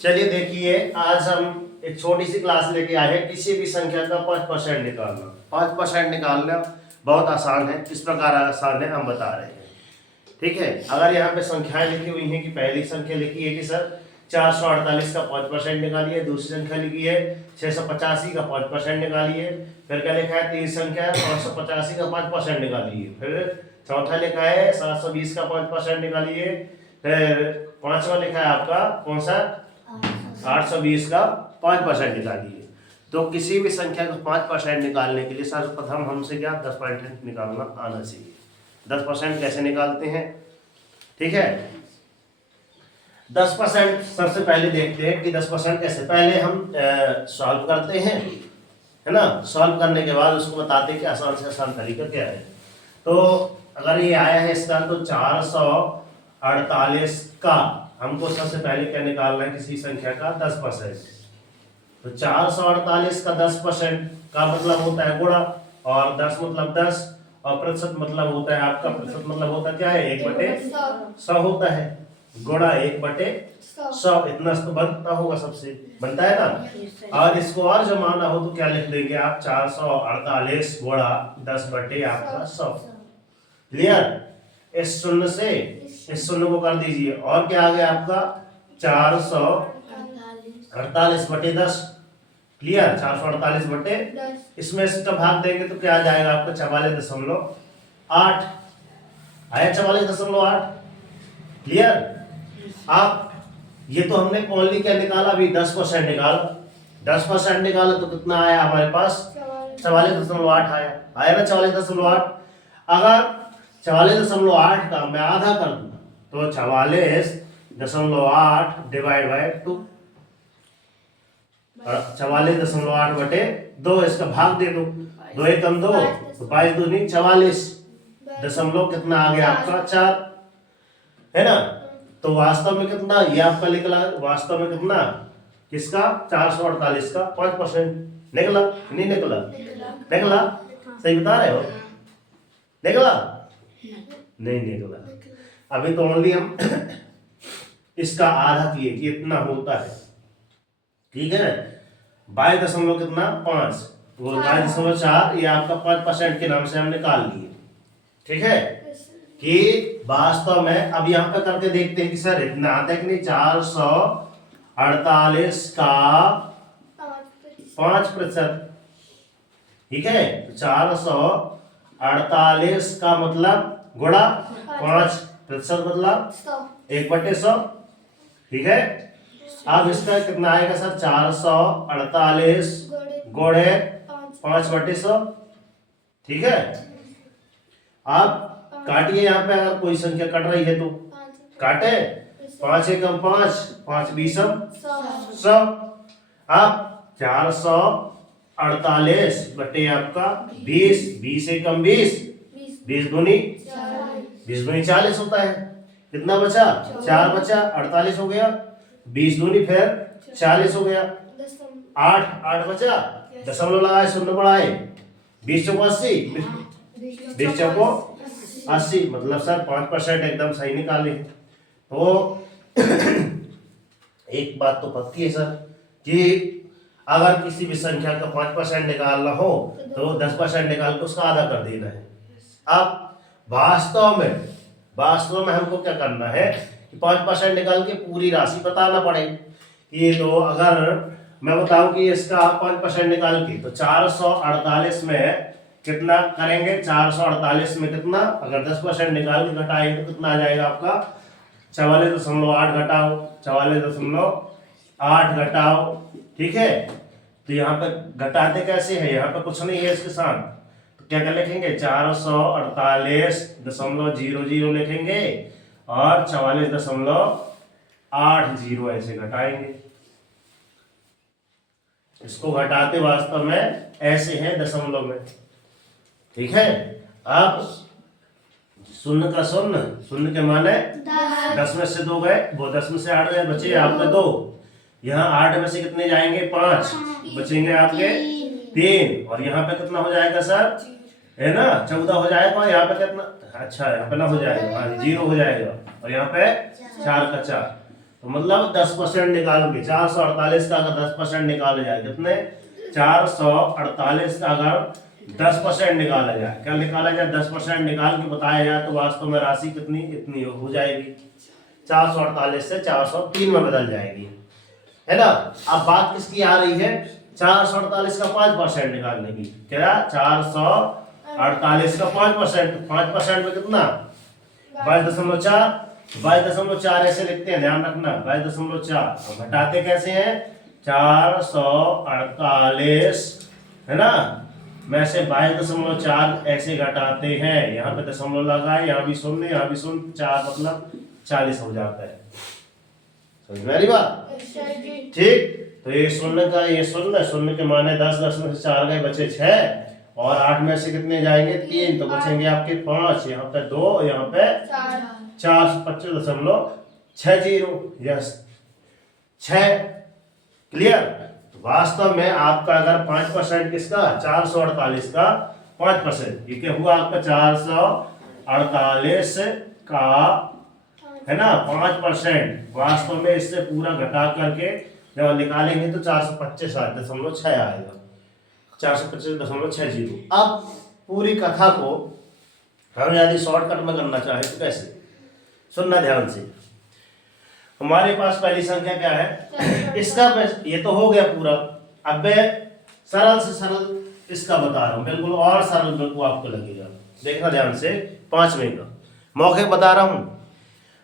चलिए देखिए, आज हम एक छोटी सी क्लास लेके आए हैं। किसी भी संख्या का 5% निकालना। 5% निकालना बहुत आसान है। किस प्रकार आसान है हम बता रहे हैं। ठीक है, अगर यहाँ पे संख्याएं लिखी हुई हैं कि पहली संख्या लिखी है कि सर 448 का 5% निकालिए, दूसरी संख्या लिखी है 685 का 5% निकालिए, फिर क्या लिखा है तीसरी संख्या 585 का 5% निकालिए, फिर चौथा लिखा है 720 का 5% निकालिए, फिर पांचवा लिखा है आपका कौन सा 820 का 5% निकालिए। तो किसी भी संख्या का 5% निकालने के लिए सर्वप्रथम हमसे क्या 10% निकालना आना चाहिए। 10% कैसे निकालते हैं, ठीक है। 10% सबसे पहले देखते हैं कि 10% कैसे। पहले हम सॉल्व करते हैं, है ना। सॉल्व करने के बाद उसको बताते हैं कि आसान से आसान तरीका क्या है। तो अगर ये आया है इसका तो 448 का हमको सबसे पहले क्या निकालना है, किसी संख्या का 10%। तो 448 का 10% का मतलब होता है गुणा, और 10 मतलब 10, और प्रतिशत मतलब होता है आपका, प्रतिशत मतलब होता क्या है 1/100 होता है। गुणा 1/100, इतना तो बनता होगा, सबसे बनता है ना। और इसको और जमाना हो तो क्या लिख देंगे आप 448 गुणा 10/100। क्लियर। इस शून्य से इस शून्य को कर दीजिए, और क्या आ गया आपका 448/10। क्लियर, 448/10। इसमें इसका भाग देंगे तो क्या आ जाएगा आपका 44.8 आया, 44.8। क्लियर। आप ये तो हमने ओनली क्या निकाला, अभी 10% निकाला। 10% निकाला तो कितना आया हमारे पास 44.8 आया ना 44.8। अगर 44.8 का मैं आधा कर दूं तो 44.8 डिवाइड बाय 2, 44.8/2, इसका भाग दे दो, 2 एकम 2, तो 22 दूनी 44 दशमलव कितना आ गया आपका 4, है ना। तो वास्तव में कितना ये आपका निकला, वास्तव में कितना किसका 448 का 5% निकला, नहीं निकला, निकला। सही बता रहे हो, निकला नहीं निकला। अभी तो ओनली हम इसका आधा किए कि इतना होता है, ठीक है। 22 कितना 5, वो 22.4, ये आपका 5% के नाम से हम निकाल लिए, ठीक है। कि वास्तव में अब यहाँ पे करके देखते हैं कि सर इतना आता है कि नहीं। 448 का 5%, ठीक है। 448 का मतलब गुणा 5% मतलब 1/100, ठीक है। अब इसका कितना आएगा सर 448 गुणे 5/100, ठीक है। आप काटिए, यहाँ पे अगर कोई संख्या कट रही है तो काटे। 5 एकम 5, 5 बीसम 100। आप 448 बटे आपका 20, 20 एकम 20, 20 दूनी 40 होता है। कितना बचा 4 बचा, 48 हो गया, 20 दूनी फिर 40 हो गया, 8 बचा, दशमलव लगाए, शून्य बढ़ाए, 20 चौको 80, 20 चौको 80, मतलब सर 5% एकदम सही निकाले। तो एक बात तो पक्की है सर कि अगर किसी भी संख्या का 5% निकालना हो तो 10% निकाल के उसका आधा कर देना है। अब वास्तव में हमको क्या करना है कि 5% निकाल के पूरी राशि बताना पड़े। कि तो अगर मैं बताऊं कि इसका 5% निकाल के तो 448 में कितना करेंगे, 448 में कितना, अगर 10% निकाल के घटाएंगे तो कितना आ जाएगा आपका 44.8 घटाओ 44.8 घटाओ, ठीक है। तो यहाँ पे घटाते कैसे है, यहाँ पे कुछ नहीं है इसके साथ, तो क्या लिखेंगे 448.00 लिखेंगे और 44.80 ऐसे घटाएंगे। इसको घटाते वास्तव में ऐसे है दशमलव में, ठीक है। अब शून्य का शून्य, शून्य के माने 10 में से 2 गए, वो 10 में से 8 गए, बचे आपके 2। यहाँ 8 में से कितने जाएंगे 5, बचेंगे आपके 3, और यहाँ पे कितना हो जाएगा सर, है ना 14 हो जाएगा। यहाँ पे कितना, अच्छा यहाँ पे ना हो जाएगा, हाँ 0 हो जाएगा, और यहाँ पे 4 का 4, तो मतलब 10% निकालोगे। 448 का अगर 10% निकाला जाए, कितने 448 का अगर 10% निकाला जाए, क्या निकाला जाए 10% निकाल के बताया जाए तो वास्तव में राशि कितनी इतनी हो जाएगी, 448 से 403 में बदल जाएगी, है ना। अब बात किसकी आ रही है, 448 का 5% निकालने की। क्या 448 का 5%, 5% में कितना 22.4, 22.4 ऐसे लिखते हैं, ध्यान रखना 22.4। घटाते कैसे हैं, 448 है ना, में से 22.4 ऐसे घटाते हैं, यहाँ पे दशमलव लगाए, यहाँ भी शून्य, यहाँ भी शून्य, 4 मतलब 40 हो जाता है। समझ में आ रही बात, ठीक। तो ये शून्य का ये शून्य, शून्य के माने 10, 10 में से 4 गए, बचे 6, और 8 में से कितने जाएंगे 3, तो बचेंगे आपके 5, यहाँ पे 2, यहाँ पे 425.60। Yes 6, clear. तो वास्तव में आपका अगर 5% किसका, 448 का 5%, ये क्या हुआ आपका 448 का, है ना 5%। वास्तव में इससे पूरा घटा करके जब निकालेंगे तो 425.6 आएगा, 425.60। अब पूरी कथा को हम यदि शॉर्टकट में करना चाहें तो कैसे, सुनना ध्यान से। हमारे पास पहली संख्या क्या है, इसका ये तो हो गया पूरा। अब मैं सरल से सरल इसका बता रहा हूँ, बिल्कुल और सरल बिल्कुल आपको लगेगा, देखना ध्यान से। 5वें का मौके बता रहा हूँ,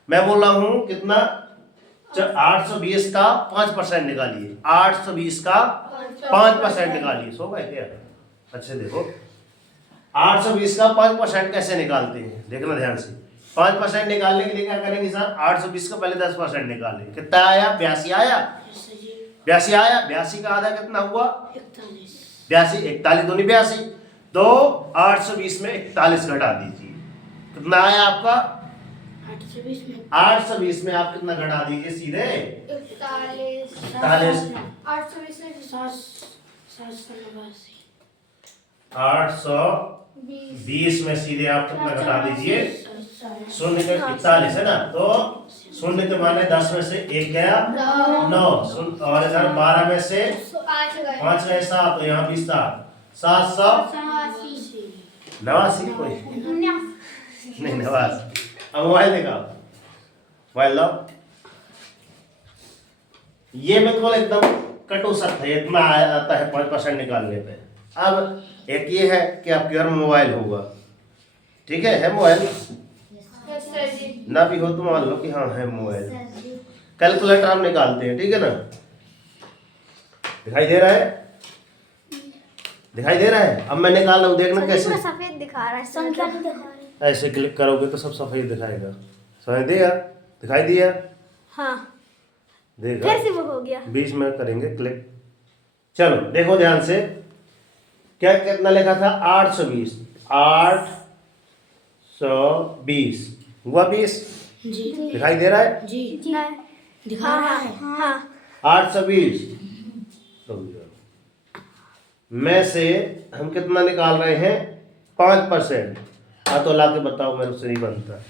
मैं बोल रहा हूँ कितना, 820 का 5% निकालिए, 820 का 5% निकालिए। सो गए क्या, अच्छे देखो 820 का 5% कैसे निकालते हैं, देखना ध्यान से। 5% निकालने के लिए क्या करेंगे सर, 820 का पहले 10% निकालेंगे, कितना आया 82 आया, 82 आया, 82 का आधा कितना हुआ 42, 41 दूनी 82, तो 820 में 41 घटा दीजिए, कितना आया आपका 820 में आप कितना घटा दीजिए सीधे 41, 820 में सीधे आप कितना घटा दीजिए, शून्य के 41 है ना, तो शून्य के माने 10 में से 1 गया 9, और इधर 12 में से 5 गए 7, तो यहाँ भी 789 कोई नहीं 89। अब मोबाइल दिखाओ, मोबाइल लो, ये बिल्कुल एकदम कटु सत्य है, इतना आता है 5% निकालने पे। अब एक ये है कि आपके घर में मोबाइल होगा, ठीक है मोबाइल ना भी हो तो मान लो कि हाँ है मोबाइल। कैलकुलेटर हम निकालते हैं, ठीक है ना, दिखाई दे रहा है, दिखाई दे रहा है। अब मैं निकाल रहा हूँ, देखना कैसे सफेद दिखा रहा है, संख्या नहीं दिखा रहा है। ऐसे क्लिक करोगे तो सब सफेद दिखाएगा, समझ दिया, दिखाई दिया, हाँ देखा, फिर से वो हो गया। बीच में करेंगे क्लिक। चलो देखो ध्यान से, क्या कितना लिखा था 820, 820 हुआ 20, दिखाई दे रहा है जी दिखा रहा है, हाँ 820 में से हम कितना निकाल रहे हैं 5%। हाँ तो ला के बताओ, मेरे से नहीं बनता,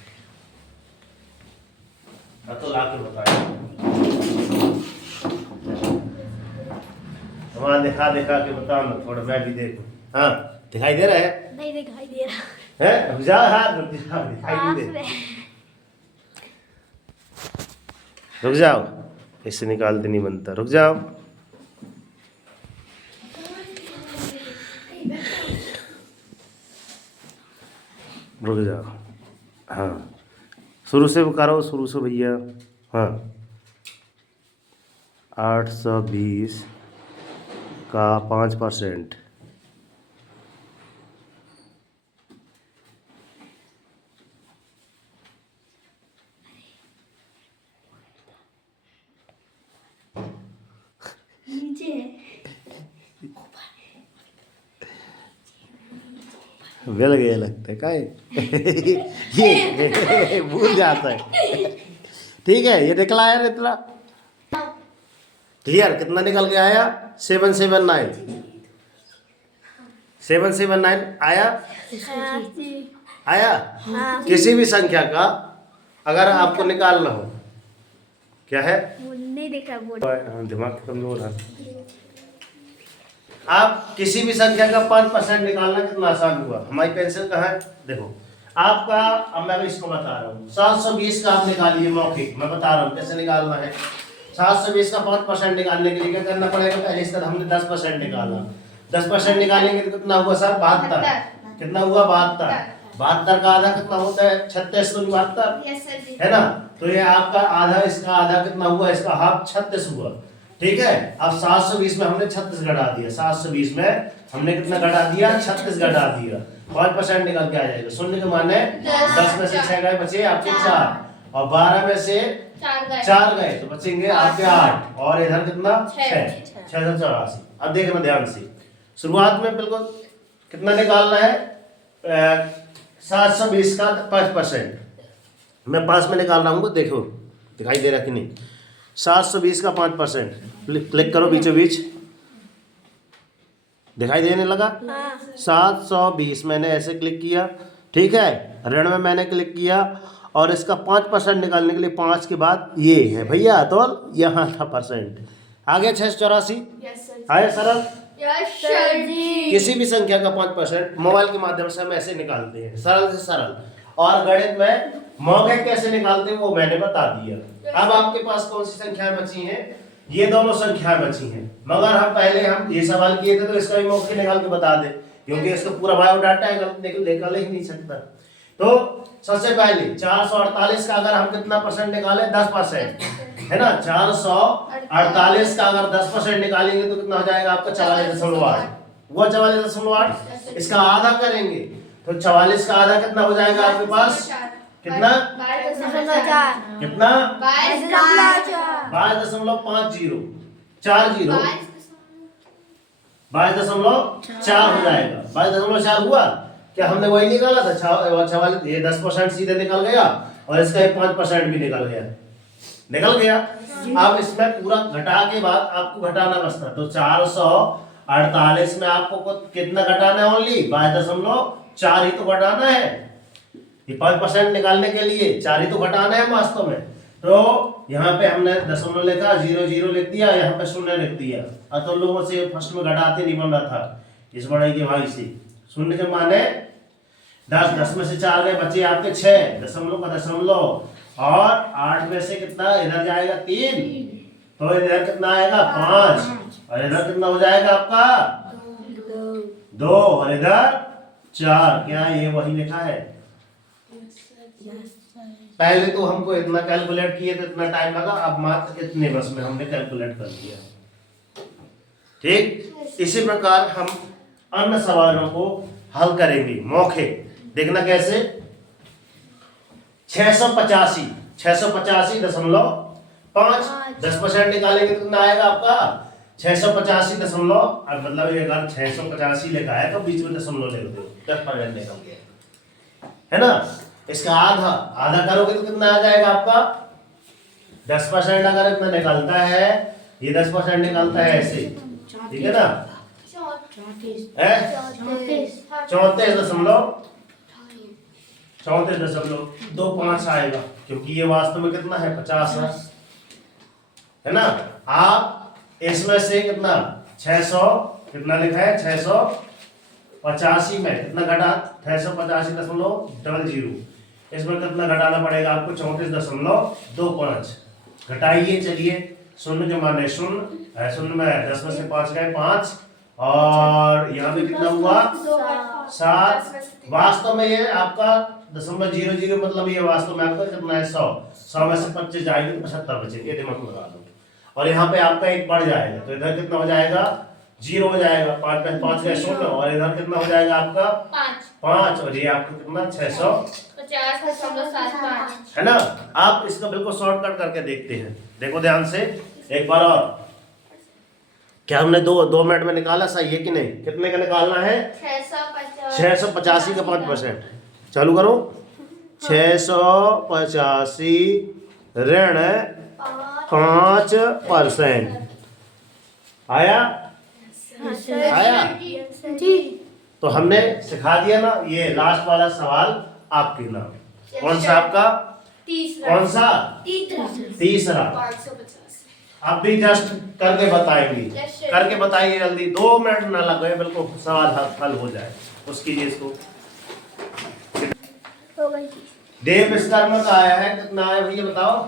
हाँ तो ला के बताओ, हमारा दिखा दिखा के बताओ ना, थोड़ा मैं भी देखूं। हाँ दिखाई दे रहा है, नहीं दिखाई दे रहा है रुक जा, हाँ दिखाई नहीं दे, रुक जाओ, इससे निकालते नहीं बनता, रुक जाओ। रुक जाओ, हाँ शुरू से करो, शुरू से भैया। हाँ 820 का 5%, मिल गया लगता है का ये भूल जाता है, ठीक है। ये निकला आया इतना क्लियर, कितना निकल के आया 779, 779 आया, आया। किसी भी संख्या का अगर आपको निकालना हो, क्या है? नहीं दिख रहा बोर्ड। दिमाग कमजोर है। आप किसी भी संख्या का 5% निकालना कितना आसान हुआ। हमारी पेंसिल कहाँ है? देखो आपका, अब मैं इसको बता रहा हूँ। 720 का आप निकालिए मौखिक, मैं बता रहा हूँ कैसे निकालना है। 720 का 5% निकालने के लिए क्या करना पड़ेगा? पहले इसका हमने 10% निकाला, 10% निकालेंगे तो कितना हुआ सर? 72। कितना हुआ? 72। 72 का आधा कितना होता है? 36 तो 72 है ना। तो ये आपका आधा, इसका आधा कितना हुआ? इसका हाफ 36 हुआ। ठीक है। अब 720 में हमने 36 घटा दिया, 720 में हमने कितना घटा दिया? 36 घटा दिया। 5% निकल के आ जाएगा। शून्य के माने 10 में से 6 गए, बचे आपके 4, और 12 में से 4 गए तो बचेंगे आपके 8, और इधर कितना? 6। 684। अब देखना ध्यान से, शुरुआत में बिल्कुल कितना निकालना है? 720 का 5%। मैं 5 में निकाल रहा हूँ, देखो दिखाई दे रहा कि नहीं। 720 का 5%, क्लिक करो बीचों बीच, दिखाई देने लगा। 720 मैंने ऐसे क्लिक किया, ठीक है। ऋण में मैंने क्लिक किया, और इसका 5% निकालने के लिए 5 के बाद ये है भैया, तो यहाँ था परसेंट। आगे 684 आया सरल। किसी भी संख्या का 5% मोबाइल के माध्यम से हम ऐसे निकालते हैं, सरल से सरल। और गणित में मौखिक कैसे निकालते हैं वो मैंने बता दिया। अब आपके पास कौन सी संख्याएं बची हैं? ये दोनों संख्याएं बची हैं। मगर हम पहले ये सवाल किए थे तो इसका भी मौखिक निकाल के बता दे, क्योंकि इसका पूरा बायोडाटा है, निकाल ही नहीं सकता। तो सबसे पहले 448 का अगर हम कितना परसेंट निकाले? 10%, है ना। 448 का अगर 10% निकालेंगे तो कितना हो जाएगा आपका? 44.8। वो 44.8, इसका आधा करेंगे तो 44 का आधा कितना हो जाएगा आपके पास? कितना? कितना? 22.50 40 22.4 हो जाएगा। 22.4 हुआ क्या? हमने वही निकाला था 44, ये 10% सीधे निकल गया, और इसका 5% भी निकल गया। अब इसमें पूरा घटा के बाद आपको घटाना बचता, तो 448 में आपको कितना घटाना है? ओनली 22.4 ही तो घटाना है। ये 5% निकालने के लिए 4 ही तो घटाना है वास्तव में। तो यहाँ पे हमने दशमलव लिखा, 0 लिख दिया, यहाँ पे 0 लिख दिया। और तो लोगों से फर्स्ट में घटाते नहीं बन रहा था इस बड़ाई के भाई से। 0 के माने 10, 10 में से 4 गए, बचे आपके 6, दशमलव का दशमलव, और 8 में से कितना इधर जाएगा? 3, तो इधर कितना आएगा? 5, और इधर कितना हो जाएगा आपका? 2, और इधर 4। क्या ये वही लिखा है? पहले तो हमको इतना कैलकुलेट किए तो इतना टाइम लगा, अब मात्र इतने बस में हमने कैलकुलेट कर दिया। ठीक, इसी प्रकार हम अन्य सवालों को हल करेंगे मौखिक। देखना कैसे? 685.5, 10% निकालेंगे तो कितना आएगा आपका? 685 मतलब ये अगर 685 लिखा है तो बीच में दशमलव लिख दो, 10% निकल गया, है ना। इसका आधा करोगे तो कितना आ जाएगा आपका? 10% अगर इतना निकलता है, ये 10% निकलता है ऐसे, ठीक है ना। 34.25 आएगा, क्योंकि ये वास्तव में कितना है? 50 है ना। आप इसमें से कितना 600 कितना लिखा है? 685 में कितना घटा? 685.00, इसमें कितना घटाना पड़ेगा आपको? 34.25 घटाइए। चलिए, 0 के माने 0, 0 में 10 में से 5 गए 5, और यहाँ पे कितना हुआ? 7। वास्तव में ये आपका 0.00 मतलब ये वास्तव में आपका कितना है? 100 में से 25 जाएंगे तो 75 बचेंगे, दिमाग में लगा दो। और यहाँ पे आपका 1 बढ़ जाएगा, तो इधर कितना हो जाएगा? 0 हो जाएगा। 5 में 5 गए 0, और इधर कितना हो जाएगा आपका? 5, और ये आपको कितना? 650.75 है ना। आप इसका बिल्कुल शॉर्टकट करके देखते हैं, देखो ध्यान से एक बार और। क्या हमने 2 मिनट में निकाला? सही है कि नहीं? कितने का निकालना है? 685 का 5%। चालू करो। 685 ऋण 5%। आया? तो हमने सिखा दिया ना। ये लास्ट वाला सवाल आपके नाम, कौन सा आपका? तीसरा कौन सा? तीसरा। 550। आप भी जस्ट करके बताएंगी, Yes, sir. करके बताइए जल्दी, 2 मिनट ना लगे, बिल्कुल सवाल हल हो जाए। उसकी इसको हो गई। देव विश्वकर्मा का आया है, कितना आया भैया बताओ,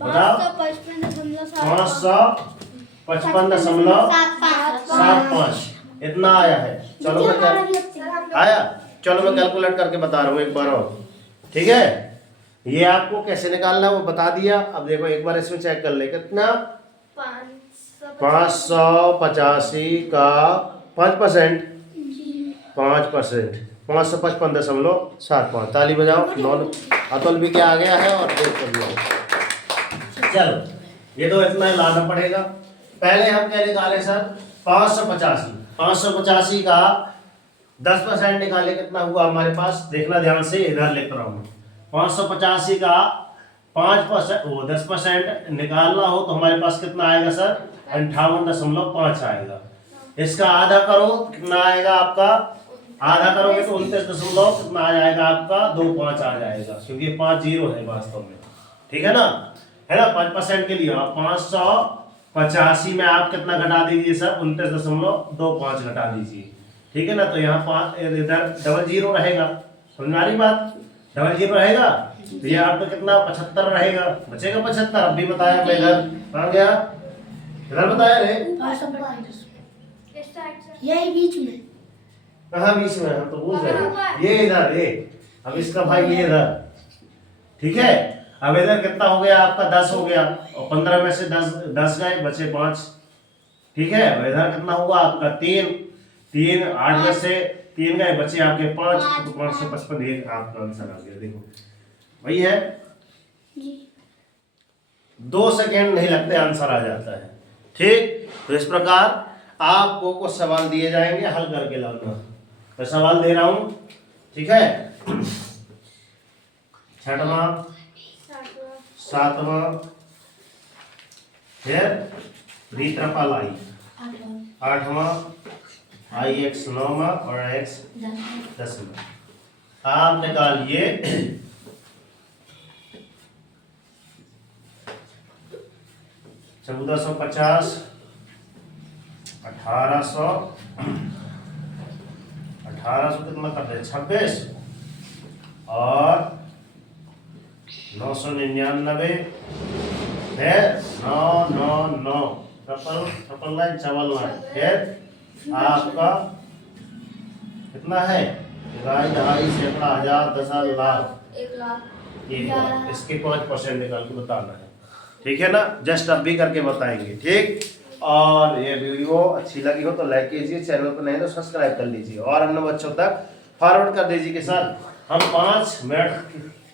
बताओ। 555.75 इतना आया है। चलो मैं आया, चलो मैं कैलकुलेट करके बता रहा हूँ एक बार और, ठीक है। ये आपको कैसे निकालना है वो बता दिया। अब देखो एक बार इसमें चेक कर ले, कितना 585 का 5%, 5%, 555.75। ताली बजाओ। अतुल भी क्या आ गया है और देख कर लो। चलो ये तो इतना लाना पड़ेगा। पहले हम क्या निकाले सर? 585 का 10% निकाले, कितना हुआ हमारे पास? देखना ध्यान से, इधर लिख रहा हूँ। 585 का 5% वो 10% निकालना हो तो हमारे पास कितना आएगा सर? 58.5 आएगा। इसका आधा करो, कितना आएगा आपका? आधा करोगे तो 29 कितना आ जाएगा आपका? 25 आ जाएगा, क्योंकि 5 जीरो है वास्तव में, ठीक है ना? 5% के लिए आप 585 में आप कितना घटा दीजिए सर? 29.25 घटा दीजिए, ठीक है ना? तो यहाँ 5 इधर डबल जीरो रहेगा, समझ में आ रही बात? डबल जीरो रहेगा तो ये आपका कितना? 75 रहेगा, बचेगा 75। अब भी बताया मैं, इधर कहाँ गया? इधर बताया रे, यही बीच में। कहाँ बीच में? हम तो भूल गए। ये इधर, ये अब इसका भाई ये इधर, ठीक है। अब इधर कितना हो गया आपका? 10 हो गया, और 15 में से 10 गए, बचे 5, ठीक है। और इधर कितना हुआ आपका? 3, 8 में से 3 गए, बचे आपके 5, तो 555 ये आपका आंसर आ गया। देखो वही है, 2 सेकेंड नहीं लगते आंसर आ जाता है, ठीक। तो इस प्रकार आपको कुछ सवाल दिए जाएंगे, हल करके लाना। मैं सवाल दे रहा हूं, ठीक है। 6वां, 7वां, फिर री ट्रिपल आई 8वां, आई एक्स 9वां और एक्स 10वां। आप निकालिए 1450, 1800 कितना कर दे? 26 और 999 फिर 999 ट्रिपल 999 फिर आपका कितना है? 2.5 सैकड़ा, 1000, 10,000, लाख, 1 लाख। 1 लाख। इसके 5% निकाल के बताना है, ठीक है ना? जस्ट अब भी करके बताएंगे, ठीक। और ये वीडियो अच्छी लगी हो तो लाइक कीजिए, चैनल पर नहीं तो सब्सक्राइब कर लीजिए और अन्य बच्चों तक फॉरवर्ड कर दीजिए कि सर हम 5 मिनट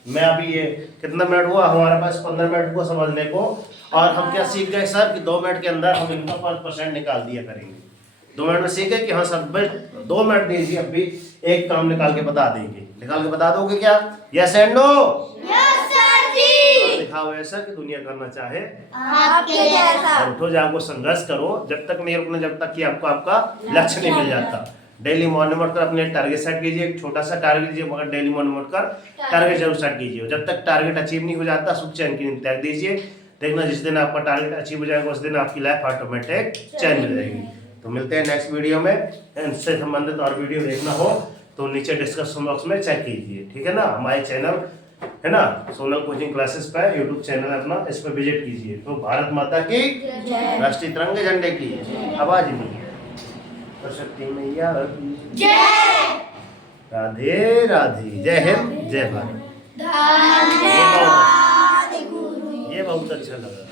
में, अभी ये कितना मिनट हुआ हमारे पास? 15 मिनट को समझने को। और हम क्या सीख गए सर? कि 2 मिनट के अंदर हम इनका 5% निकाल दिया करेंगे। 2 मिनट में सीखे कि हाँ सर, बस 2 मिनट दीजिए, अब भी एक काम निकाल के बता देंगे। निकाल के बता दोगे क्या? Yes and no? Yes sir ji. दिखाओ ऐसा कि दुनिया करना चाहे आपके जैसा। और उठो, जागो, संघर्ष करो, जब तक नहीं रुकना, जब तक कि आपको आपका लक्ष्य नहीं मिल जाता। डेली मॉर्निंग उठकर अपने टारगेट सेट कीजिए, एक छोटा सा टारगेट कीजिए, मगर डेली मॉर्निंग उठकर टारगेट जरूर सेट कीजिए। जब तक टारगेट अचीव नहीं हो जाता, सुख चैन की नींद त्याग दीजिए। देखना जिस दिन आपका टारगेट अचीव हो जाएगा उस दिन आपकी लाइफ ऑटोमेटिक चैन मिल जाएगी। तो मिलते हैं नेक्स्ट वीडियो में। इनसे संबंधित और वीडियो देखना हो तो नीचे डिस्क्रिप्शन बॉक्स में चेक कीजिए, ठीक है ना? हमारे चैनल है ना, सोनल कोचिंग क्लासेस पर यूट्यूब चैनल है अपना, इस पर विजिट कीजिए। तो भारत माता की राष्ट्रीय तिरंगे झंडे की आवाज में शक्ति मैया की राधे राधे। जय हिंद, जय भारत। ये बहुत अच्छा लगा।